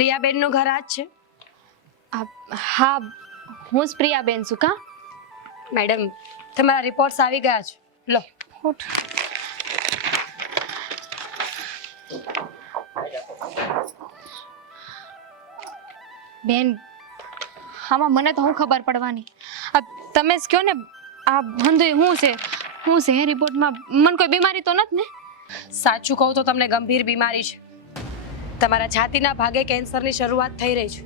પ્રિયાબેનનું ઘર આ જ છે? હા, હું જ પ્રિયાબેન છું. કા મેડમ, તમારા રિપોર્ટ્સ આવી ગયા છે, લો. બેન, આમાં મને તો હું ખબર પડવાની? તમે જ કહો ને, આ બંધુય શું છે એ રિપોર્ટમાં? મને કોઈ બીમારી તો નથી ને? સાચું કહું તો તમને ગંભીર બીમારી છે. તમારા છાતીના ભાગે કેન્સરની શરૂઆત થઈ રહી છે.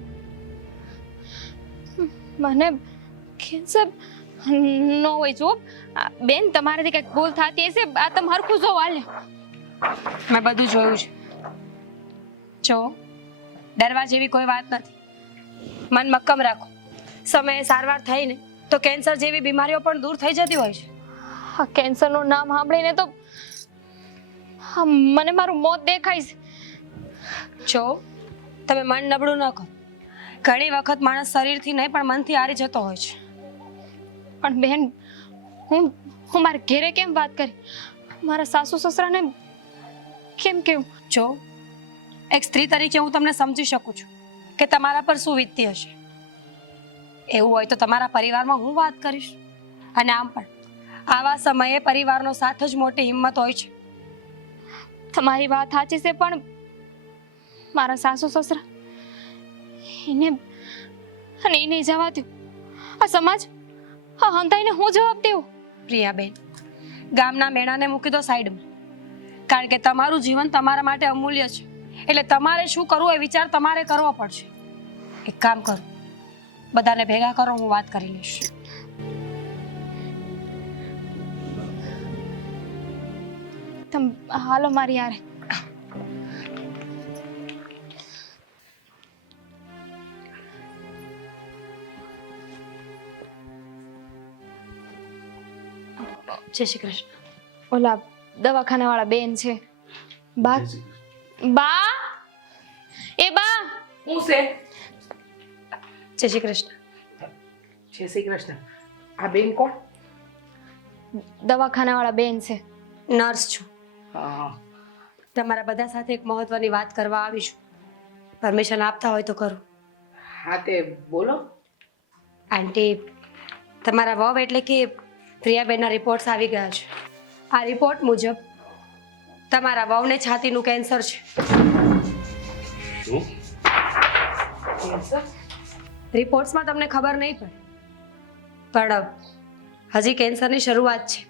મને કેન્સર ન હોય જો બેન, તમારાથી કંઈક ભૂલ થતી હશે. આ તમે હરખું જો હાલે. મેં બધું જોયું છે. જો, ડરવા જેવી કોઈ વાત નથી. મન મક્કમ રાખો. સમયે સારવાર થઈ ને તો કેન્સર જેવી બીમારીઓ પણ દૂર થઈ જતી હોય છે. આ કેન્સરનું નામ સાંભળીને તો મને મારું મોત દેખાય છે. જો, તમે મન નબળું ન કરો. ઘણી વખત માણસ શરીરથી નહીં પણ મનથી હારી જતો હોય છે. પણ બેન, હું મારા ઘેરે કેમ વાત કરી? મારા સાસુ સસરાને કેમ કેવું? જો, એક સ્ત્રી તરીકે હું તમને સમજી શકું છું કે તમારા પર શું વીતતી હશે. એવું હોય તો તમારા પરિવારમાં હું વાત કરીશ. અને આમ પણ આવા સમયે પરિવારનો સાથ જ મોટી હિંમત હોય છે. તમારી વાત સાચી છે, પણ મારા સાસુ સસરા એને જવા દો. આ સમાજ, આ હંતાઈને હું જવાબ દેવો? પ્રિયાબેન, ગામના મેળાને મૂકી દો સાઈડમાં. કારણ કે તમારું જીવન તમારા માટે અમૂલ્ય છે. એટલે તમારે શું કરવું એ વિચાર તમારે કરવો પડશે. એક કામ કરો, બધાને ભેગા કરો, હું વાત કરી લઈશ. તમે હાલો મારી યારે. જય શ્રી કૃષ્ણ. ઓલા દવાખાના વાળા બેન છે. બા, બા, એ બા. હું છે? જય શ્રી કૃષ્ણ. જય શ્રી કૃષ્ણ. આ બેન કોણ? દવાખાના વાળા બેન છે. નર્સ છું. હા, તમારા બધા સાથે એક મહત્વની વાત કરવા આવી છું. પરમિશન આપતા હોય તો કરું. હા તે બોલો. આંટી, તમારા વહુ એટલે કે પ્રિયાબેનના રિપોર્ટ્સ આવી ગયા છે. આ રિપોર્ટ મુજબ તમારા વહુને છાતીનું કેન્સર છે. શું? કેન્સર? રિપોર્ટ્સમાં તમને ખબર નહીં પડે, પણ હજી કેન્સરની શરૂઆત છે.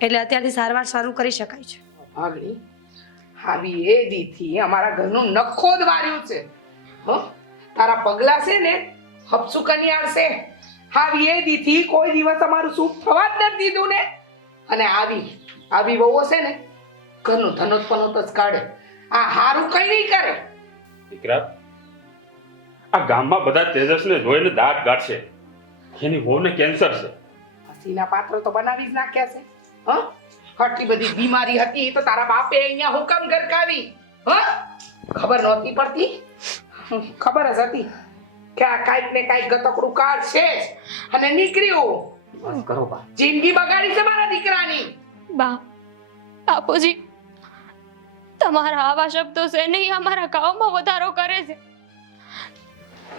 એટલે અત્યારથી સારવાર શરૂ કરી શકાય છે. ભાગણી આવી એ દીથી અમારા ઘરનું નખો જ વાર્યું છે. તારા પગલા છે ને હપસુ કન્યાળ છે. આવી એ દીથી કોઈ દિવસ અમારું સુખ થવા જ નથી દીધું ને. અને આવી વહુઓ છે ને ઘરનું ધનોત્પન્ન જ કાઢે. આ હારું કઈ નહીં કરે. દીકરા, આ ગામમાં બધા તેજસને જોઈને દાંત કાઢશે. એની વહુને કેન્સર છે. હસીના પાત્ર તો બનાવી જ નાખ્યા છે. આટલી બધી બીમારી હતી તો તારા બાપે અહીંયા હુકમ ગરકાવી. ખબર નહોતી પડતી? ખબર જ હતી કે આ કાંઈક ને કાંઈક ગતકડું કાઢશે અને નીકળ્યું. બસ કરો બા, જિંદગી બગાડી છે મારા દીકરાની. બા, બાપુજી, તમારા આવા શબ્દો છે નહીં અમારા ગામમાં વધારો કરે છે.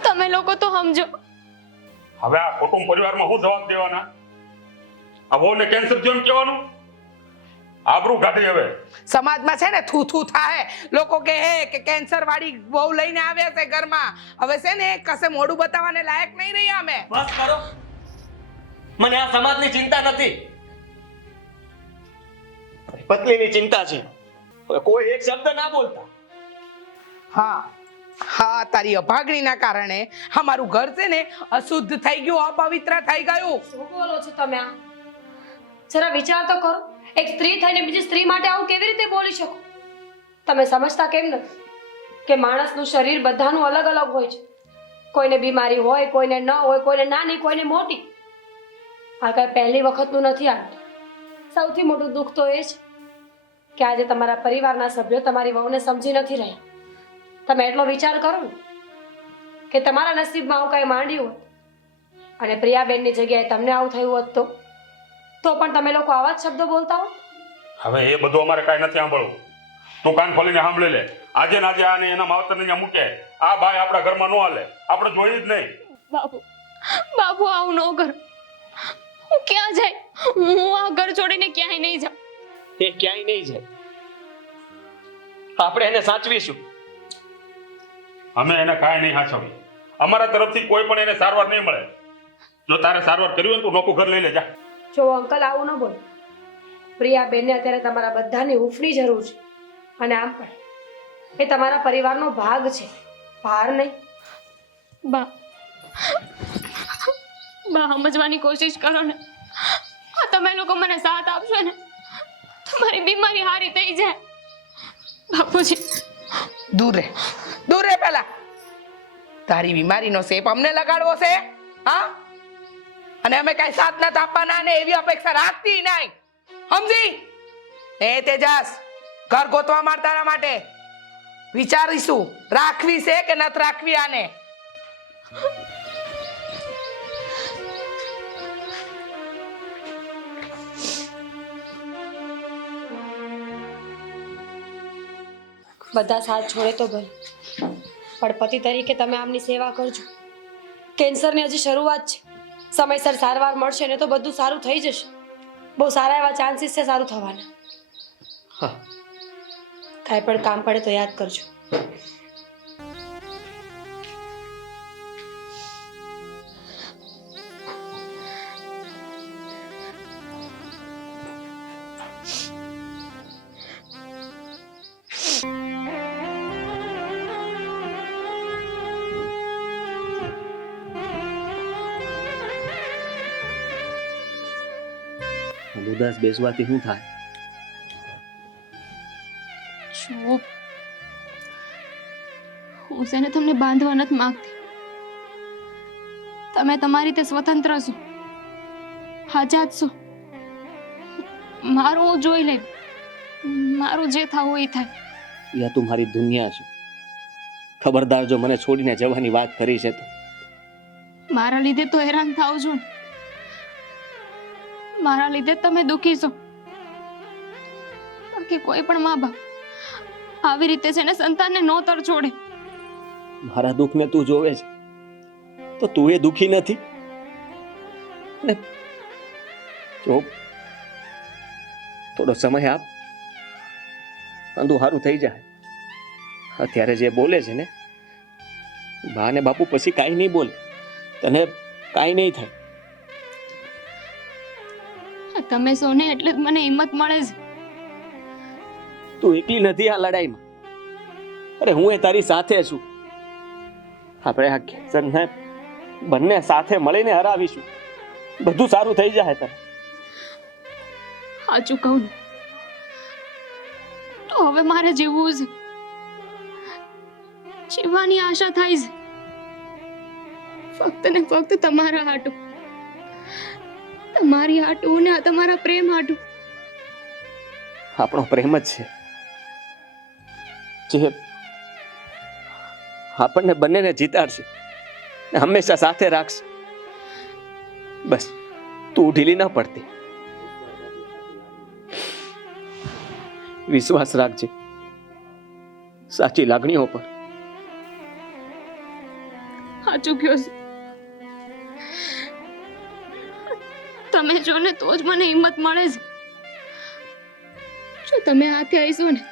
તમે લોકો તો સમજો. હવે આ કુટુંબ પરિવારમાં હું જવાબ દેવાના? આ વહુને કેન્સર કેમ કહેવાનું? આબરૂ કાઢી હવે. સમાજમાં છે ને થૂ થૂ થાય. લોકો કહે કે કેન્સર વાળી બહુ લઈને આવ્યા છે ઘરમાં. હવે છે ને કશે મોઢું બતાવવાને લાયક નહીં રહ્યા અમે. બસ કરો. મને આ સમાજની ચિંતા નથી, પત્નીની ચિંતા છે. કોઈ એક શબ્દ ના બોલતા. હા, તારી અભાગણીના કારણે અમારું ઘર છે ને અશુદ્ધ થઈ ગયું, અપવિત્ર થઈ ગયું. શું બોલો છો તમે? આ જરા વિચાર તો કરો. એક સ્ત્રી થઈને બીજી સ્ત્રી માટે આવું કેવી રીતે બોલી શકો? તમે સમજતા કેમ નથી કે માણસનું શરીર બધાનું અલગ અલગ હોય છે. કોઈને બીમારી હોય, કોઈને ન હોય, કોઈને નાની, કોઈને મોટી. આ કઈ પહેલી વખતનું નથી. આ સૌથી મોટું દુઃખ તો એ છે કે આજે તમારા પરિવારના સભ્યો તમારી વહુને સમજી નથી રહ્યા. તમે એટલો વિચાર કરો ને કે તમારા નસીબમાં આવું કઈ માંડ્યું હોત અને પ્રિયાબેનની જગ્યાએ તમને આવું થયું હોત તો પણ તમે લોકો આવા જ શબ્દો બોલતા હો. હવે એ બધું અમારે કાંઈ નથી સાંભળવું. તું કાન ખોલીને સાંભળી લે. આજે ને આજે આને એના માવતરને અહીંયા મૂકે આ બાય આપણા ઘરમાં ન હાલે, આપણે જોઈ જ નહીં. બાપુ બાપુ આવું ન કર. હું ક્યાં જાય? હું આ ઘર છોડીને ક્યાંય નહીં જાઉં. એ ક્યાંય નહીં જાય. આપણે એને સાચવીશું. અમે એને કાંઈ નહીં સાચવીએ. અમારા તરફથી કોઈ પણ એને સારવાર નહીં મળે. જો તારે સારવાર કરવી હોય તો નોકું ઘર લઈ લે જા. જો અંકલ આવું ન બોલ. પ્રિયા બેનને અત્યારે તમારા બધાની હૂંફની જરૂર છે. અને આમ પણ એ તમારા પરિવારનો ભાગ છે, ભાર નહીં. બા બા સમજવાની કોશિશ કરો ને. આ તમે લોકો મને સાથ આપશો ને તમારી બીમારી હારી થઈ જાય. બાપુજી દૂર રહે પેલા. તારી બીમારીનો શેપ અમને લગાડવો છે? હા, અને અમે કઈ સાથ નથી આપવાના ને એવી અપેક્ષા રાખતી નહીં, સમજી? એ તેજસ, ઘર ગોતવા માંડ તારા માટે. વિચારીશું રાખવી છે કે નથી રાખવી આને. બધા સાથ છોડે તો ભલે, પણ પતિ તરીકે તમે આમની સેવા કરજો. કેન્સરની હજી શરૂઆત છે, સમયસર સારવાર મળશે ને તો બધું સારું થઈ જશે. બહુ સારા એવા ચાન્સીસ છે સારું થવાના. હા, કાંઈ પણ કામ પડે તો યાદ કરજો. ઉદાસ બેસવાથી શું થાય? ચૂપ. હું છે ને તમને બાંધવા નથી માંગતી. તમે તમારી રીતે સ્વતંત્ર છો, આઝાદ છો. મારું હું જોઈ લઈ, મારું જે થવું એ થાય. યા તું મારી દુનિયા છે. ખબરદાર જો મને છોડીને જવાની વાત કરી છે તો. મારા લીધે તો હેરાન થાવ છો ને. મારા લીધે તમે દુખી છો. બાકી કોઈ પણ મા બાપ આવી રીતે છે ને સંતાનને નોતર છોડે. મારા દુઃખને તું જોવે છે તો તું એ દુખી નથી ને? જો થોડો સમય આપ, અંધું સારું થઈ જાય. અત્યારે જે બોલે છે ને બા ને બાપુ પછી કાંઈ નહીં બોલે, તને કાંઈ નહીં થાય. તમે છો ને એટલે જ મને હિંમત મળે છે. તું એકલી નથી આ લડાઈમાં. અરે હું એ તારી સાથે છું. આપણે આ કેન્સરને બંને સાથે મળીને હરાવીશું. બધું સારું થઈ જાય તારે. સાચું કહું ને તો હવે મારે જીવવું છે. જીવવાની આશા થાય છે ફક્ત ને ફક્ત તમારા હાટું. તમારી હાટું ને તમારા પ્રેમ હાટું. આપણો પ્રેમ જ છે જે આપણને બંનેને જીતાડશે ને હંમેશા સાથે રાખશે. બસ તું ઢીલી ના પડતી. વિશ્વાસ રાખજે સાચી લાગણીઓ પર. સાચું કહો છો તમે. જો ને તો જ મને હિંમત મળે છે. જો તમે હાથે આવીશો ને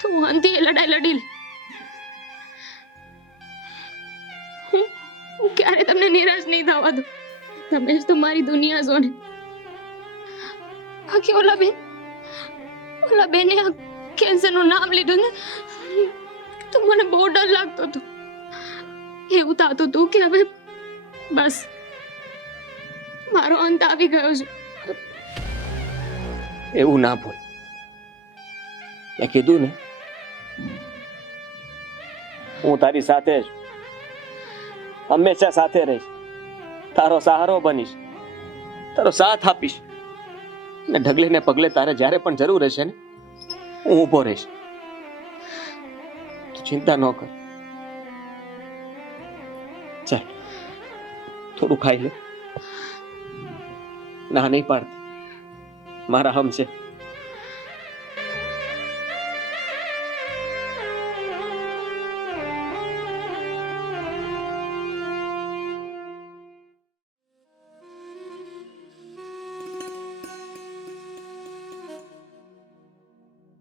તો હું અંતે લડાઈ લડી લે. હું ક્યારે તમને નિરાશ નહીં થવા દઉં. તમે જ તો મારી દુનિયા છો ને. બાકી ઓલા બેને આ કેન્સરનું નામ લીધું ને તો મને બહુ ડર લાગતો હતો. એવું થતું હતું કે હવે બસ મારો અંત આવી ગયો છે. એવું ના બોલ. મેં કીધું ને હું તારી સાથે છું, હંમેશા સાથે રહીશ, તારો સહારો બનીશ, તારો સાથ આપીશ ને ઢગલે ને પગલે તારે જ્યારે પણ જરૂર હશે ને હું ઊભો રહીશ. તું ચિંતા ન કર. ચાલ થોડું ખાઈ લે. ના નહીં પાડતી, મારા હમ છે.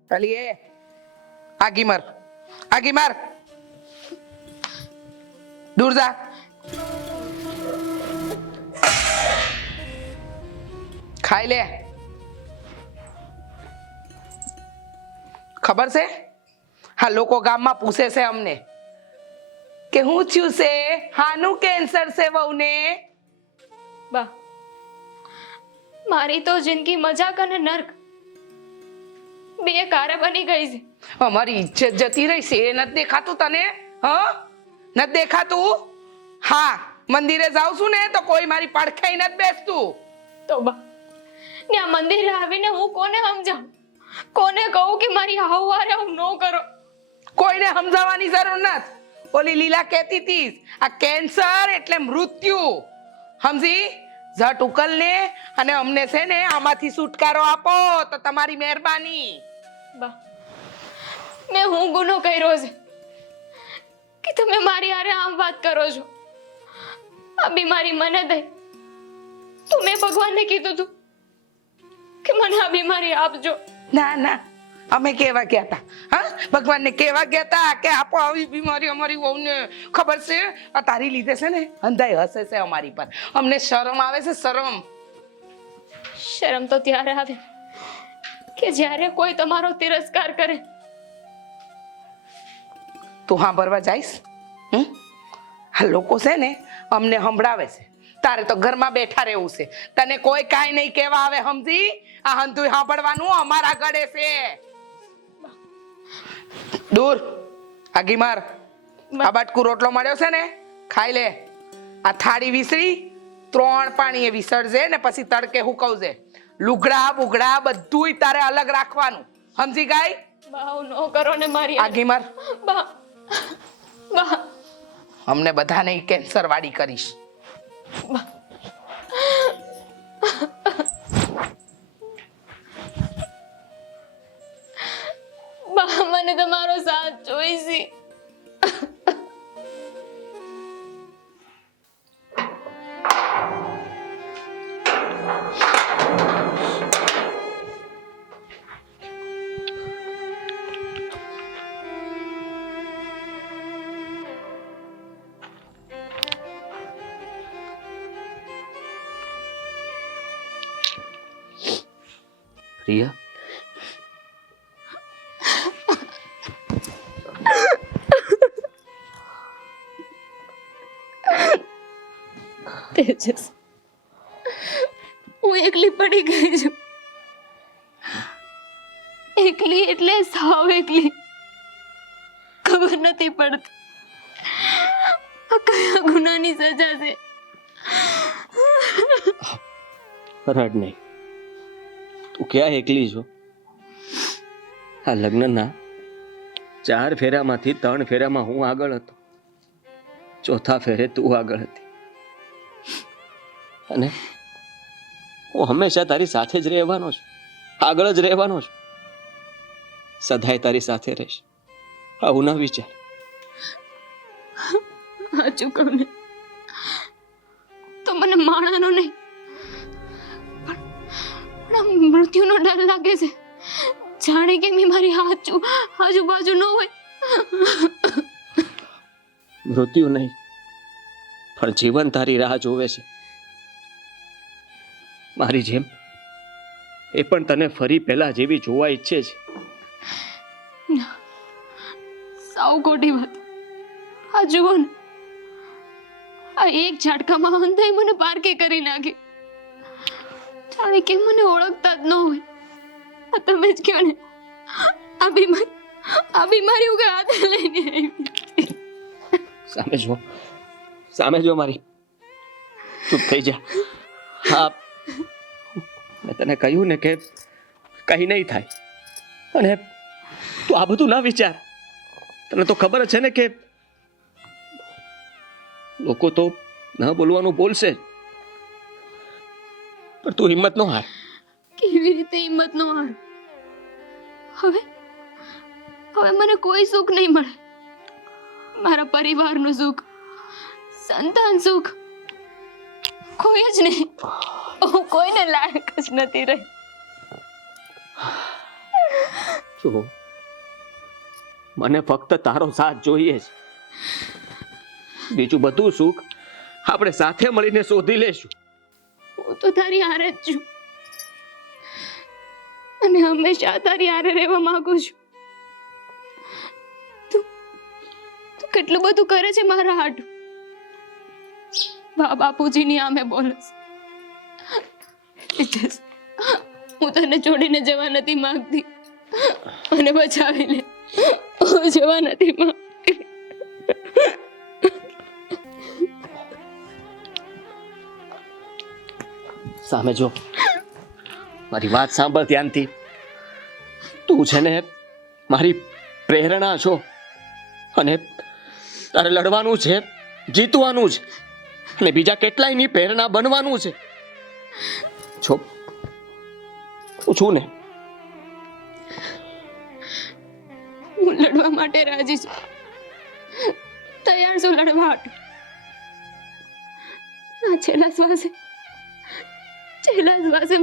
ચાલીએ આગી માર દૂર જા. ખાઈ લે. ખબર છે હા લોકો ગામમાં પૂછે છે અમને કે હું થયું છે, હાનું કેન્સર છે વહુને. બા મારી તો જિંદગી મજાક અને નર્ક બે કારે બની ગઈ છે. અમારી ઇજ્જત જતી રહી છે, એ નથી દેખાતું તને? નથી દેખાતું? હા, મંદિરે જાઉં છું ને તો કોઈ મારી પડખે નથી બેસતું. તો બા ને આ મંદિરે આવીને હું કોને સમજાવું, કોને કહું કે મારી હાવવારે હું ન કરો? કોઈને સમજાવવાની જરૂર નથી. ઓલી લીલા કહેતી હતી આ કેન્સર એટલે મૃત્યુ, સમજી? ઝટ ઉકલને અને અમને છે ને આમાંથી છુટકારો આપો તો તમારી મહેરબાની. બા મેં હું ગુનો કર્યો છે કે તમે મારી હારે આમ વાત કરો છો? આ બીમારી મને થઈ તો મેં ભગવાનને કીધું તું કે મને આ બીમારી આપજો. ના અમે કેવા ગયા હતા? હા, ભગવાનને કેવા ગયા હતા કે આપો આવી બીમારી અમારી વહુને? ખબર છે આ તારી લીધે છે ને અંધાઈ હસે છે અમારી પર. અમને શરમ આવે છે, શરમ. શરમ તો ત્યારે આવે કે જ્યારે કોઈ તમારો તિરસ્કાર કરે. તું સાંભળવા જઈશ? આ લોકો છે ને અમને સંભળાવે છે, તારે તો ઘરમાં બેઠા રહેવું છે. તને કોઈ કાંઈ નહીં કહેવા આવે, સમજી? આ હંધુય સાંભળવાનું અમારા ગળે છે. દૂર આગી માર. આ બાટકુ રોટલો મળ્યો છે ને, ખાઈ લે. આ થાળી વિસરી 3 પાણીએ વિસરજે ને પછી તડકે હુકવજે. લુગડા બુગડા બધુંય તારે અલગ રાખવાનું, સમજી ગઈ? બા નો કરો ને મારી આગી માર. બા અમને બધાને કેન્સર વાળી કરીશ. બા મને તમારો સાથ જોઈશે. રિયા, તેજસ હું એકલી પડી ગઈ છું. એકલી એટલે સાવ એકલી. ખબર નથી પડતી આ કયા ગુનાની સજા છે. રડ નહીં. તું ક્યાં એકલી છો? આ લગ્નના 4 ફેરામાંથી 3 ફેરામાં હું આગળ હતો, 4થા ફેરે તું આગળ હતી. અને હું હંમેશા તારી સાથે જ રહેવાનો છું, આગળ જ રહેવાનો છું, સદાય તારી સાથે રહીશ. આવું ના વિચાર. સાચું કહું ને તો મને માણાનો નહીં પણ આ મૃત્યુનો ડર લાગે છે. જાણે કે મેં મારી આજુબાજુ ન હોય. મૃત્યુ નહીં પણ જીવન તારી રાહ જોવે છે. મારી જેમ એ પણ તને ફરી પહેલા જેવી જોવા ઈચ્છે છે. સાવ ખોટી વાત. આ જુઓ ને, આ એક ઝાટકામાં અંધાઈ મને પારકી કરી નાખી. જાણે કે મને ઓળખતા જ ન હોય. આ તમે જ કહો ને, આ બીમારી ઉગે હાથે લઈને આવી. સામે જો મારી. ચૂપ થઈ જા. હા, મેં તને કહ્યું ને કે કઈ નહીં થાય. અને તું આ બધું ના વિચાર. તને તો ખબર છે ને કે લોકો તો ન બોલવાનું બોલશે જ. પણ તું હિંમત ન હાર. કેવી રીતે હિંમત નો હારું? હવે મને કોઈ સુખ નહીં મળે. મારા પરિવારનું સુખ, સંતાન સુખ કોઈ જ નહીં. હું કોઈને લાયક જ નથી રહી. જો મને ફક્ત તારો સાથ જોઈએ છે. બીજું બધું સુખ આપણે સાથે મળીને શોધી લેશું. હું તો તારી હારે જ છું અને હંમેશા તારી હારે રહેવા માંગુ છું. તું તું કેટલું બધું કરે છે મારા હાટું. બાપુજીની આમે બોલસ. હું તને છોડીને જવા નથી માંગતી. મને બચાવી લે. હું જવા નથી માંગતી. સામે જો, મારી વાત સાંભળ ધ્યાનથી. તું છે ને મારી પ્રેરણા છો અને તારે લડવાનું છે, જીતવાનું છે અને બીજા કેટલાયની પ્રેરણા બનવાનું છે. જો હું છું ને, હું લડવા માટે રાજી છું. તૈયાર છું લડવા માટે. આ છેલ્લા શ્વાસે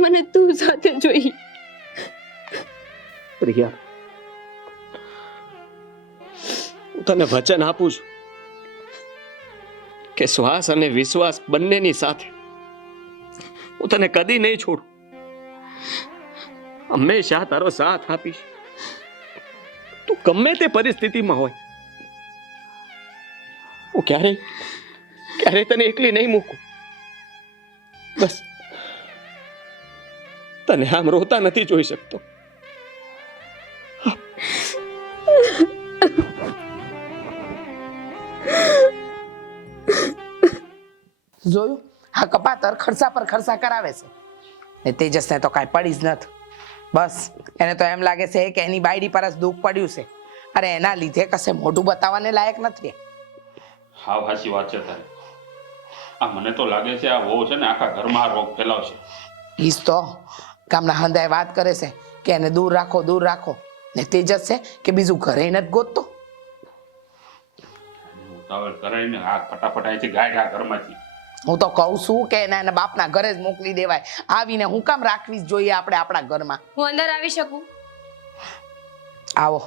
મને તું સાથે જોઈએ. પ્રિયા, હું તને વચન આપું છું કે શ્વાસ અને વિશ્વાસ બંનેની સાથે હું તને કદી નહીં છોડું. હંમેશા તારો સાથ આપીશ. તું ગમે તે પરિસ્થિતિમાં હોય, હું ક્યારેય તને એકલી નહીં મૂકું. બસ તને આમ રોતા નથી જોઈ શકતો. જોયું, આ કપાતર ખર્ચા પર ખર્ચા કરાવે છે ને તેજસને તો કાંઈ પડી જ નથી. બસ એને તો એમ લાગે છે કે એની બાયડી પર જ દુઃખ પડ્યું છે. અરે એના લીધે કશે મોઢું બતાવવાને લાયક નથી. હાવ હાચી વાત છે તારી. આ મને તો લાગે છે આ વહુ છે ને આખા ઘરમાં આ રોગ ફેલાવશે. ઈજ તો ગામના હંધાય વાત કરે છે કે એને દૂર રાખો ને તેજસ છે કે બીજું ઘરે નથી ગોતતો. ઉતાવળ કરાઈને આ ફટાફટ અહીંથી ગાય આ ઘરમાંથી. હું તો કહું છું કે એના બાપના ઘરે જ મોકલી દેવાય. આવીને હું કામ રાખવી જ જોઈએ આપણે આપણા ઘરમાં. હું અંદર આવી શકું? આવો.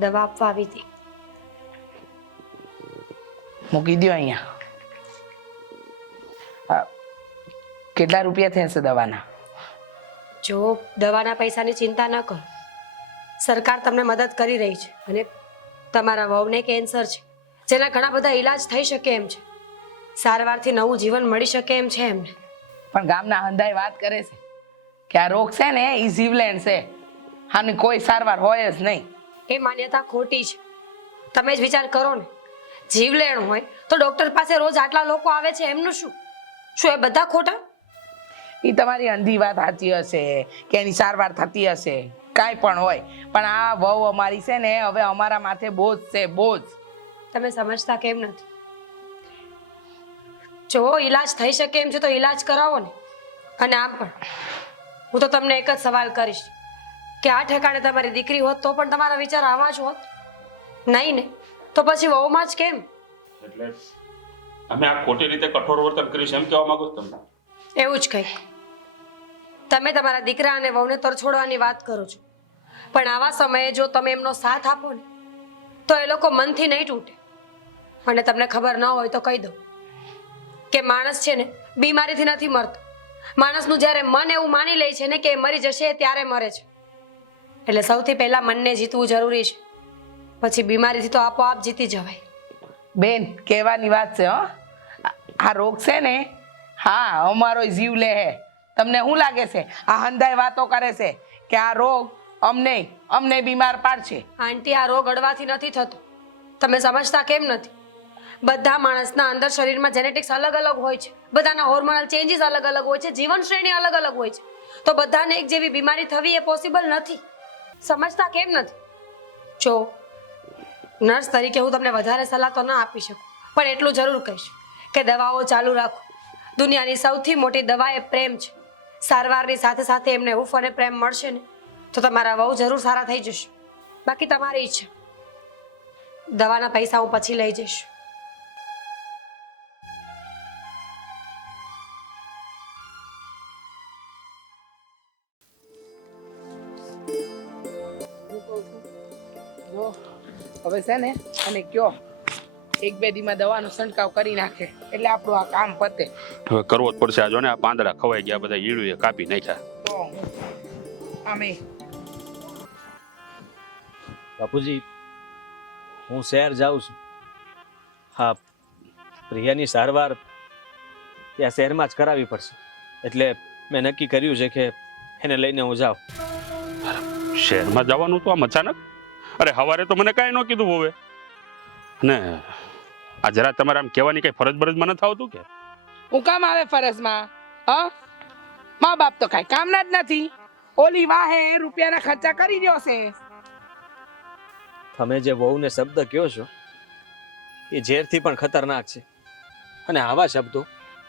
દવા આપવા આવી હતી. મૂકી દો અહીંયા. કેટલા રૂપિયા થશે દવાના? જો દવાના પૈસાની ચિંતા ન કરો. સરકાર તમને મદદ કરી રહી છે અને તમારા વહુને કેન્સર છે, જેના ઘણા બધા ઈલાજ થઈ શકે એમ છે. સારવારથી નવું જીવન મળી શકે એમ છે એમને. પણ ગામના હંધાઈ વાત કરે છે કે આ રોગ છે ને એ જીવલેણ છે, આની કોઈ સારવાર હોય જ નહીં. એ માન્યતા ખોટી છે. તમે જ વિચાર કરો ને, જીવલેણ હોય તો ડોક્ટર પાસે રોજ આટલા લોકો આવે છે, એમનું શું? શું એ બધા ખોટા? એ તમારી અંધી વાત સાચી હશે કે એની સારવાર થતી હશે, કાંઈ પણ હોય, પણ આ વહુ અમારી છે ને હવે અમારા માથે બોજ છે, બોજ. તમે સમજતા કેમ નથી? જો ઈલાજ થઈ શકે એમ છે તો ઈલાજ કરાવો ને. અને આમ પણ હું તો તમને એક જ સવાલ કરીશ કે આ ઠેકાણે તમારી દીકરી હોત તો પણ તમારા વિચાર આવા જ હોત? નહીં ને, તો પછી વહુમાં જ કેમ? એટલે અમે આ ખોટી રીતે કઠોર વર્તન કરીશું એમ કહેવા માંગો છો તમે? એવું જ કંઈક. તમે તમારા દીકરા અને વહુને તરછોડવાની વાત કરો છો, પણ આવા સમયે જો તમે એમનો સાથ આપો ને તો એ લોકો મનથી નહીં તૂટે. અને તમને ખબર ન હોય તો કહી દો કે માણસ છે ને બીમારીથી નથી મરતો. માણસનું જ્યારે મન એવું માની લે છે ને કે એ મરી જશે ત્યારે મરે છે. એટલે સૌથી પહેલા મનને જીતવું જરૂરી છે, પછી બીમારીથી તો આપોઆપ જીતી જવાય. બેન, કહેવાની વાત છે. આ રોગ છે ને, હા અમારો જીવ લે હે. તમને શું લાગે છે આ હંધાઈ વાતો કરે છે કે આ રોગ અમને બીમાર પાડશે? આંટી, આ રોગ અડવાથી નથી થતો. તમે સમજતા કેમ નથી? બધા માણસના અંદર શરીરમાં જેનેટિક્સ અલગ અલગ હોય છે, બધાના હોર્મોનલ ચેન્જીસ અલગ અલગ હોય છે, જીવન શ્રેણી અલગ અલગ હોય છે. તો બધાને એક જેવી બીમારી થવી એ પોસિબલ નથી. સમજતા કેમ નથી? જો નર્સ તરીકે હું તમને વધારે સલાહ તો ના આપી શકું, પણ એટલું જરૂર કહીશ કે દવાઓ ચાલુ રાખો. દુનિયાની સૌથી મોટી દવા એ પ્રેમ છે. સારવારની સાથે સાથે એમને હૂંફ અને પ્રેમ મળશે ને તો તમારા વહુ જરૂર સારા થઈ જશે. બાકી તમારી ઈચ્છા. દવાના પૈસા હું પછી લઈ જઈશ. જો હવે છે ને અને કયો એક બે દીમાં દવાનો છંટકાવ કરી નાખે એટલે આપણું આ કામ પતે. હવે કરવો જ પડશે. આ જો ને આ પાંદડા ખવાઈ ગયા, બધા ઈળુએ કાપી નાખ્યા. તો આમે બાપુજી, હું શહેર જાઉં છું. હા, પ્રિયાની સારવાર ત્યાં શહેરમાં જ કરાવવી પડશે, એટલે મેં નક્કી કર્યું છે કે એને લઈને હું જાઉં. શહેરમાં જવાનું તો આમ અચાનક? અરે હવારે તો મને કાંઈ ન કીધું હવે. ને આ જરા તમારે આમ કહેવાની કઈ ફરજ બરજમાં નથી આવતું કે? હું કામ આવે ફરજમાં? હા, મા બાપ તો કાંઈ કામના જ નથી. ઓલી વાહે રૂપિયાના ખર્ચા કરી રહ્યો છે. તમે જે વહુને શબ્દ કહો છો એ ઝેરથી પણ ખતરનાક છે, અને આવા શબ્દો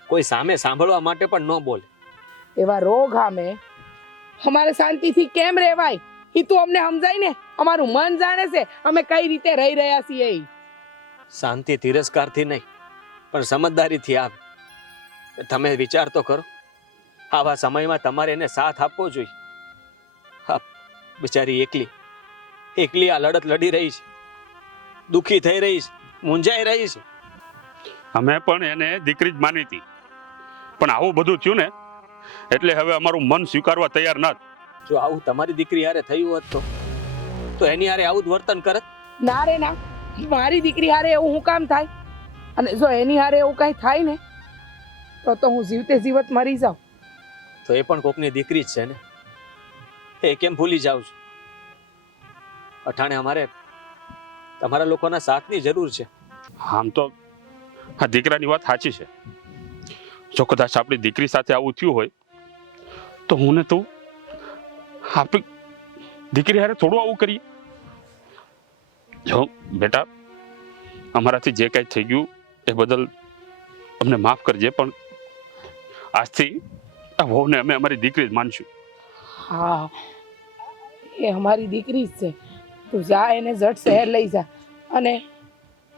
કોઈ સામે સાંભળવા માટે પણ ન બોલે. એવા રોગ સામે અમારે શાંતિથી કેમ રહેવાય એ તું અમને સમજાય ને. અમારું મન જાણે છે અમે કઈ રીતે રહી રહ્યા છીએ. શાંતિ તિરસ્કારથી નહીં, પણ સમજદારીથી આવે. તમે વિચાર તો કરો, આવા સમયમાં તમારે એને સાથ આપવો જોઈએ. હા, બિચારી એકલી આ લડત લડી રહી છે, દુઃખી થઈ રહી છે, મૂંઝાઈ રહી છે. અમે પણ એને દીકરી જ માની હતી, પણ આવું બધું થયું ને એટલે હવે અમારું મન સ્વીકારવા તૈયાર નથી. જો આવું તમારી દીકરી હારે થયું હોત તો એની હારે આવું જ વર્તન કરત? ના રે ના, મારી દીકરી હારે એવું હું કામ થાય? અને જો એની હારે એવું કઈ થાય ને તો હું જીવતે જીવત મરી જાઉં. તો એ પણ કોકની દીકરી જ છે ને, એ કેમ ભૂલી જાવ છો? અઠાણે અમારે તમારા લોકોના સાથની જરૂર છે. આમ તો આ દીકરાની વાત સાચી છે. જો કદાચ આપણી દીકરી સાથે આવું થયું હોય તો હું ને તું આપણી દીકરી હારે થોડું આવું કરીએ. જો બેટા, અમારાથી જે કાંઈ થઈ ગયું એ બદલ અમને માફ કરજે, પણ આજથી આ વહુને અમે અમારી દીકરી જ માનશું. હા, એ અમારી દીકરી જ છે. તું જા, એને ઝટ શહેર લઈ જા અને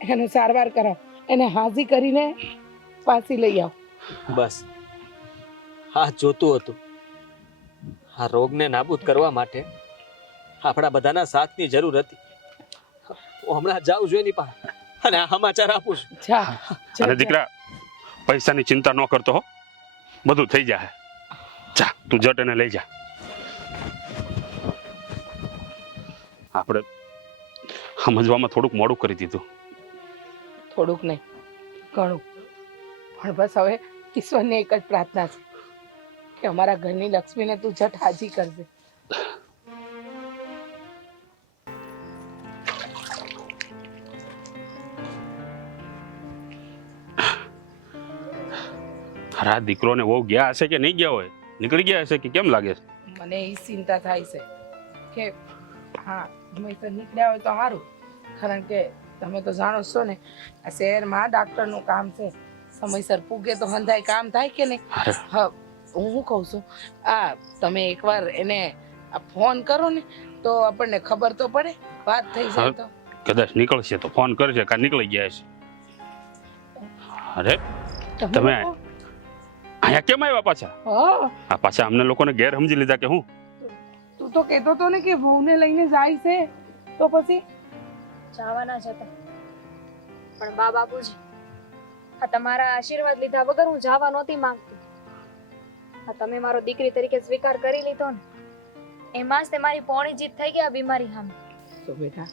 એનો સારવાર કરાવ. એને હાજી કરીને પાછી લઈ આવ. બસ આ જોતું હતું. આ રોગને નાબૂદ કરવા માટે આપણા બધાના સાથની જરૂર હતી. હું હમણાં જાઉં છું એની પાસે અને આ સમાચાર આપું છું. જા અને દીકરા, પૈસાની ચિંતા ન કરતો હો, બધું થઈ જાય. જા, તું જટ એને લઈ જા. આપણે સમજવામાં થોડુંક મોડું કરી દીધું. થોડુંક નહીં, ઘણું. પણ બસ હવે ઈશ્વરને એક જ પ્રાર્થના છે કે અમારા ઘરની લક્ષ્મીને તું ઝટ હાજી કરજે. આ દીકરોને વહુ ગયા હશે કે નહીં ગયા હોય, નીકળી ગયા હશે કે કેમ લાગે છે? મને એ ચિંતા થાય છે કે હા સમયસર નીકળ્યા હોય તો સારું. કારણ કે તમે તો જાણો છો ને, આ શહેરમાં ડાક્ટરનું કામ છે. સમયસર પૂગે તો હંધાય કામ થાય કે નહીં? હા, હું શું કહું છું, આ તમે એકવાર એને આ ફોન કરો ને તો આપણને ખબર તો પડે, વાત થઈ જાય તો. કદાચ નીકળશે તો ફોન કરશે, કાં નીકળી ગયા છે. અરે તમે અહીંયા કેમ આવ્યા પાછા? હા, આ પાછા અમને લોકોને ગેર સમજી લીધા કે હું? તું તો કહેતો હતો ને કે વહુને લઈને જાય છે, તો પછી જવાના જ હતા, પણ બા બાપુજી, આ તમારા આશીર્વાદ લીધા વગર હું જવા નહોતી માંગતી. આ તમે મારો દીકરી તરીકે સ્વીકાર કરી લીધો ને, એમાં જ તે મારી પોણી જીત થઈ ગયા બીમારી સામે. તો બેટા,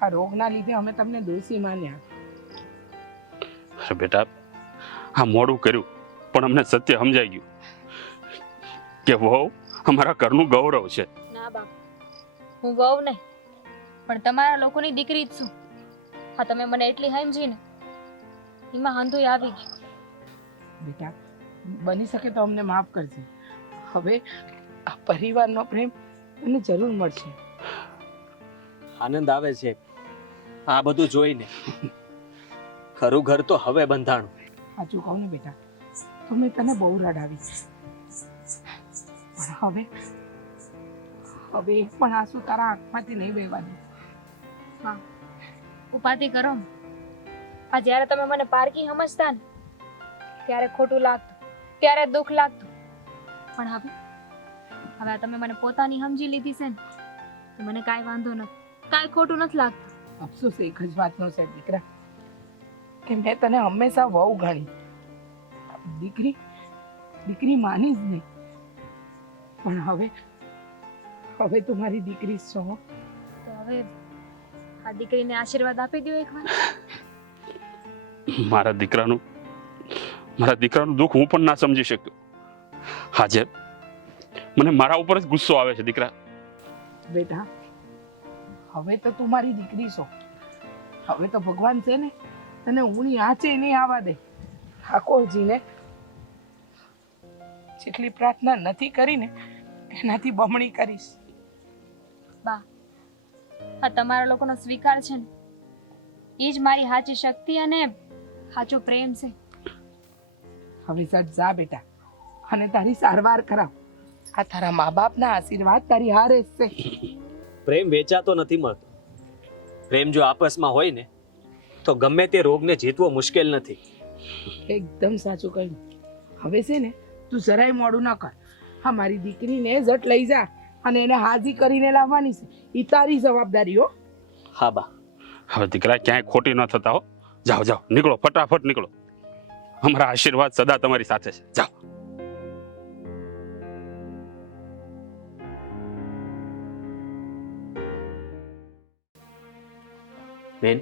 આ રોગના લીધે અમે તમને દોષી માન્યા. અરે બેટા, આ મોડું કર્યું પણ અમને સત્ય સમજાઈ ગયું કે વહુ અમારા ઘરનું ગૌરવ છે. ના બાપ, હું વહુ નહીં પણ તમારા લોકોની દીકરી જ છું. હા, તમે મને એટલી સમજી ને એમાં હાંધું આવી ગયું. બેટા, બની શકે તો અમને માફ કરજે. હવે આ પરિવારનો પ્રેમ તને જરૂર મળશે. આનંદ આવે છે આ બધું જોઈને. ખરું ઘર તો હવે બંધાણું. સાચું કહું ને બેટા, તો મેં તને બહુ રડાવી, પણ હવે એક પણ આંસુ તારા આંખમાંથી નહીં વહેવાનું. હા, ઉપાધિ કરો. આ જ્યારે તમે મને પારકી સમજતા ને ત્યારે ખોટું લાગતું, ત્યારે દુઃખ લાગતું, પણ હવે આ તમે મને પોતાની સમજી લીધી છે ને તો મને કાંઈ વાંધો નથી. કાંઈ ખોટું નથી લાગતું. અફસોસ એક જ વાતનો છે દીકરા, કે મેં તને હંમેશા વહુ ગણી. દીકરી દીકરી માની જ નહીં, પણ હવે તું મારી દીકરી છો. તો હવે આ દીકરીને આશીર્વાદ આપી દો એકવાર. મારા દીકરાનું દુઃખ હું પણ ના સમજી શક્યો. આજે મને મારા ઉપર જ ગુસ્સો આવે છે દીકરા. બેટા, હવે તો તું મારી દીકરી છો. હવે તો ભગવાન છે ને તને ઊંઘની આંચે નહીં આવવા દે. ઠાકોરજીને જેટલી પ્રાર્થના નથી કરીને એનાથી બમણી કરીશ. બા, આ તમારા લોકોનો સ્વીકાર છે ને, એ જ મારી સાચી શક્તિ અને સાચો પ્રેમ છે. હવે સટ જા બેટા અને તારી સારવાર કરાવ. આ તારા મા બાપના આશીર્વાદ તારી હારે જ છે. પ્રેમ વેચાતો નથી મળતો. પ્રેમ જો આપસમાં હોય ને તો ગમે તે રોગને જીતવો મુશ્કેલ નથી. એકદમ સાચું કહ્યું. હવે છે ને તું જરાય મોડું ન કર. હા, મારી દીકરીને ઝટ લઈ જા અને એને હાજી કરીને લાવવાની છે. એ તારી જવાબદારી હો. હા બા. હવે દીકરા ક્યાંય ખોટી ન થતા હો. જાઓ જાઓ, નીકળો, ફટાફટ નીકળો. અમારા આશીર્વાદ સદા તમારી સાથે છે. જાઓ. બેન,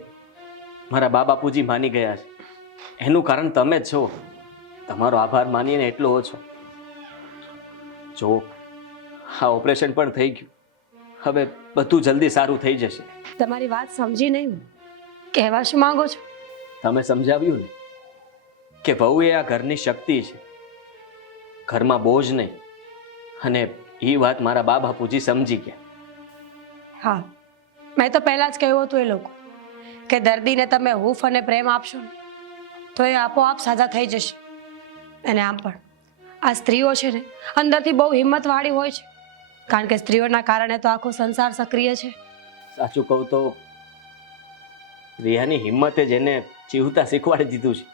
મારા બા બાપુજી માની ગયા છે. એનું કારણ તમે જ છો. તમારો આભાર માનીને એટલો ઓછો. જો આ ઓપરેશન પણ થઈ ગયું, હવે બધું જલ્દી સારું થઈ જશે. તમારી વાત સમજી નહીં હું. કહેવા શું માંગો છો? તમે સમજાવ્યું ને કે વહુ એ આ ઘરની શક્તિ છે, ઘરમાં બોજ નહીં. અને એ વાત મારા બા બાપુજી સમજી ગયા. હા, મેં તો પહેલા જ કહ્યું હતું એ લોકો કે દર્દીને તમે હૂંફ અને પ્રેમ આપશો ને તો એ આપોઆપ સાજા થઈ જશે. અને આમ પણ આ સ્ત્રીઓ છે ને અંદરથી બહુ હિંમતવાળી હોય છે, કારણ કે સ્ત્રીઓના કારણે તો આખો સંસાર સક્રિય છે. સાચું કહું તો રિયાની હિંમતે જ એને જીવતા શીખવાડી દીધું છે.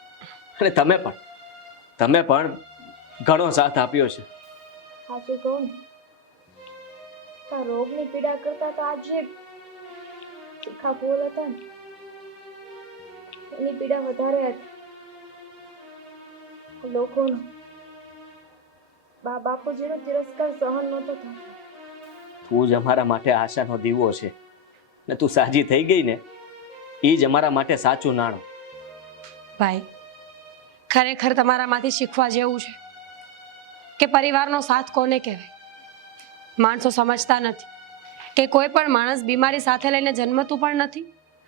અને તમે પણ ઘણો સાથ આપ્યો છે. સાચું કહું ને, આ રોગની પીડા કરતા તો આજે તીખા બોલ હતા ને એની પીડા વધારે હતી. લોકોનો બા બાપુજીનો તિરસ્કાર સહન નહોતો થતો. તું જ અમારા માટે આશાનો દીવો છે ને તું સાજી થઈ ગઈ ને એ જ અમારા માટે સાચું નાણું. ભાઈ, ખરેખર તમારામાંથી શીખવા જેવું છે કે પરિવારનો સાથ કોને કહેવાય. માણસો સમજતા નથી કે કોઈ પણ માણસ બીમારી સાથે લઈને જન્મતું પણ નથી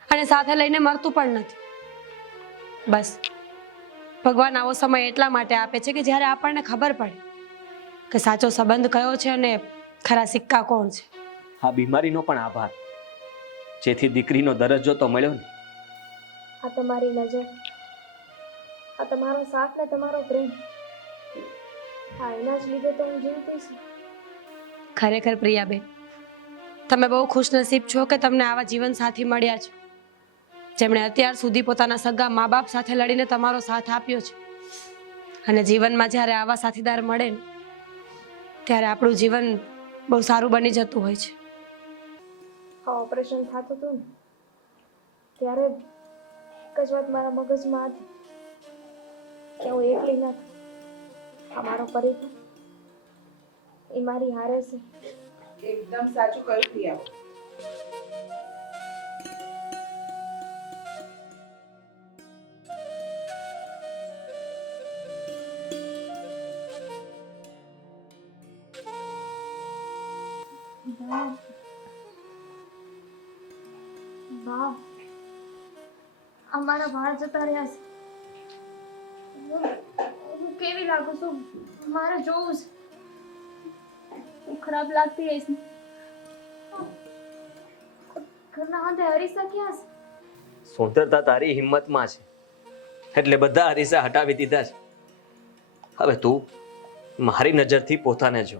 અને સાથે લઈને મરતું પણ નથી. બસ ભગવાન આવો સમય એટલા માટે આપે છે કે જ્યારે આપણને ખબર પડે કે સાચો સંબંધ કયો છે અને ખરા સિક્કા કોણ છે. આ બીમારીનો પણ આભાર, જેથી દીકરીનો દરજ્જો તો મળ્યો ને. આ તમારી નજર, આ તમારો સાથ ને તમારો પ્રેમ, આ એના જ લીધે તો હું જીવતી છું. ખરેખર પ્રિયાબેન, તમે બહુ ખુશનસીબ છો કે તમને આવા જીવન સાથી મળ્યા છે, જેમણે અત્યાર સુધી પોતાના સગા મા બાપ સાથે લડીને તમારો સાથ આપ્યો છે. અને જીવનમાં જ્યારે આવા સાથીદાર મળે ને ત્યારે આપણું જીવન બહુ સારું બની જતું હોય છે. આ ઓપરેશન થતું હતું ને ત્યારે એક જ વાત મારા મગજમાં હતી કે હું એકલી નથી. આ મારો પરિવાર, એ મારી હારે છે. એકદમ સાચું કહ્યું પ્રિયા. વાહ, અમારા ભાર જતા રહ્યા છે. હું કેવી લાગુ છું મારે જોવું છે. હું ખરાબ લાગતી રહીશ ને. ઘરના હાથે હરીસા ક્યાં છે? સુંદરતા તારી હિંમતમાં છે એટલે બધા અરીસા હટાવી દીધા છે. હવે તું મારી નજરથી પોતાને જો.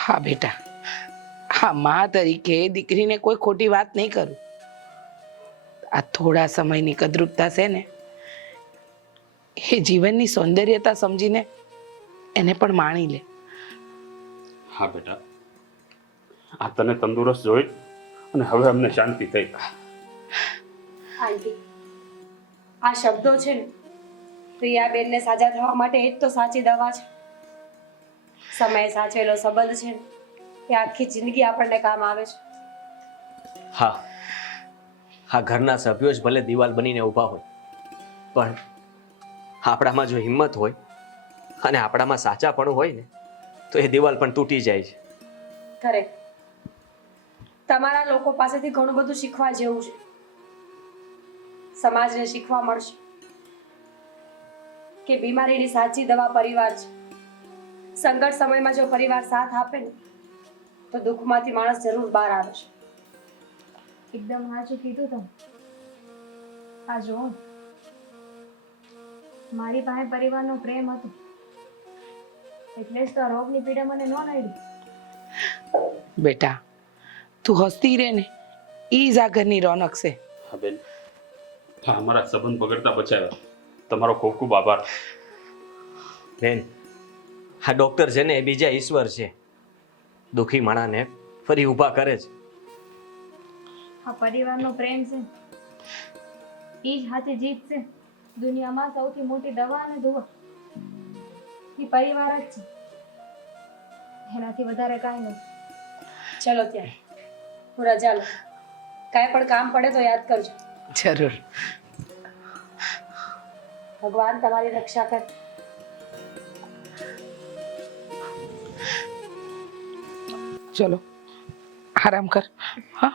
હા બેટા, હા, મા તરીકે દીકરીને કોઈ ખોટી વાત નહીં કરું. આ થોડા સમયની કદરૂપતા છે ને એ જીવનની સૌંદર્યતા સમજીને એને પણ માણી લે. હા બેટા, આ તને તંદુરસ્ત જોઈ અને હવે અમને શાંતિ થઈ. આંટી આ શબ્દો છે ને પ્રિયાબેનને સાજા થવા માટે એ જ તો સાચી દવા છે. સમય સાચવેલો સંબંધ છે ને એ આખી જિંદગી આપણને કામ આવે છે. હા, આ ઘરના સભ્યો જ ભલે દિવાલ બનીને ઊભા હોય, પણ આપણામાં જો હિંમત હોય અને આપણામાં સાચાપણું હોય ને તો એ દિવાલ પણ તૂટી જાય છે. ખરેખર તમારા લોકો પાસેથી ઘણું બધું શીખવા જેવું છે. સમાજને શીખવા મળશે કે બીમારીની સાચી દવા પરિવાર છે. સંકટ સમયમાં જો પરિવાર સાથ આપે ને તો દુઃખમાંથી માણસ જરૂર બહાર આવે છે. એકદમ સાચું કીધું તમે. આ જો મારી પાસે પરિવારનો પ્રેમ હતો એટલે જ તો રોગની પીડા મને ન નડી. બેટા તું હસતી રહે ને એ જ આ ઘરની રોનક છે. હા બેન, હા, અમારા સંબંધ બગડતા બચાવ્યા. તમારો ખૂબ ખૂબ આભાર. બેન, આ ડોક્ટર છે ને એ બીજા ઈશ્વર છે. દુઃખી માણાને ફરી ઊભા કરે છે. આ પરિવારનો પ્રેમ છે એ જ હાથી જીત છે. દુનિયામાં સૌથી મોટી દવા અને દુઆ એ પરિવાર જ છે. એનાથી વધારે કાંઈ નથી. ચલો ત્યારે હું રજા લઉં. કાંઈ પણ કામ પડે તો યાદ કરજો. જરૂર. ભગવાન તમારી રક્ષા કરે. ચલો આરામ કર. હા